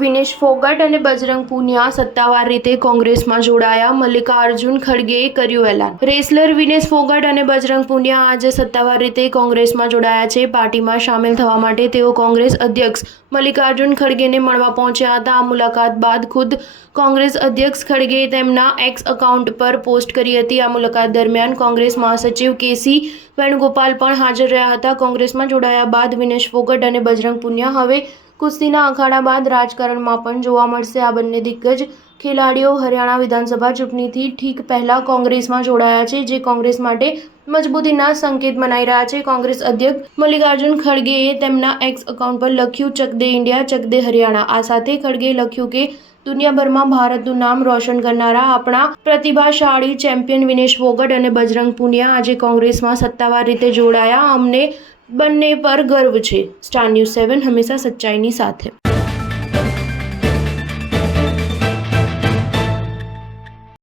વિનેશ ફોગટ અને બજરંગ પુનિયા સત્તાવાર રીતે કોંગ્રેસમાં જોડાયા. મલ્લિકાર્જુન ખડગેએ કર્યું એલાન. રેસલર વિનેશ ફોગટ અને બજરંગ પુનિયા આજે સત્તાવાર રીતે કોંગ્રેસમાં જોડાયા છે. પાર્ટીમાં સામેલ થવા માટે તેઓ કોંગ્રેસ અધ્યક્ષ મલ્લિકાર્જુન ખડગેને મળવા પહોંચ્યા હતા. આ મુલાકાત બાદ ખુદ કોંગ્રેસ અધ્યક્ષ ખડગેએ તેમના એક્સ એકાઉન્ટ પર પોસ્ટ કરી હતી. આ મુલાકાત દરમિયાન કોંગ્રેસ મહાસચિવ કેસી વેણુગોપાલ પણ હાજર રહ્યા હતા. કોંગ્રેસમાં જોડાયા બાદ વિનેશ ફોગટ અને બજરંગ પુનિયા હવે કુસ્તીના અખાડા બાદ રાજકારણમાં પણ જોવા મળશે. આ બંને દિગ્ગજ ખેલાડીઓ હરિયાણા વિધાનસભા ચૂંટણીથી ઠીક પહેલા કોંગ્રેસમાં જોડાયા છે, જે કોંગ્રેસ માટે મજબૂતીના સંકેત મનાઈ રહ્યા છે. કોંગ્રેસ અધ્યક્ષ મલ્લિકાર્જુન ખડગેએ તેમના એક્સ એકાઉન્ટ પર લખ્યું, ચક દે ઇન્ડિયા, ચક દે હરિયાણા. આ સાથે ખડગેએ લખ્યું કે દુનિયાભરમાં ભારતનું નામ રોશન કરનારા આપણા પ્રતિભાશાળી ચેમ્પિયન વિનેશ ફોગટ અને બજરંગ પુનિયા આજે કોંગ્રેસમાં સત્તાવાર રીતે જોડાયા. અમને બંને પર ગર્વ છે. સ્ટાર ન્યૂઝ 7 હંમેશા સચ્ચાઈની સાથે.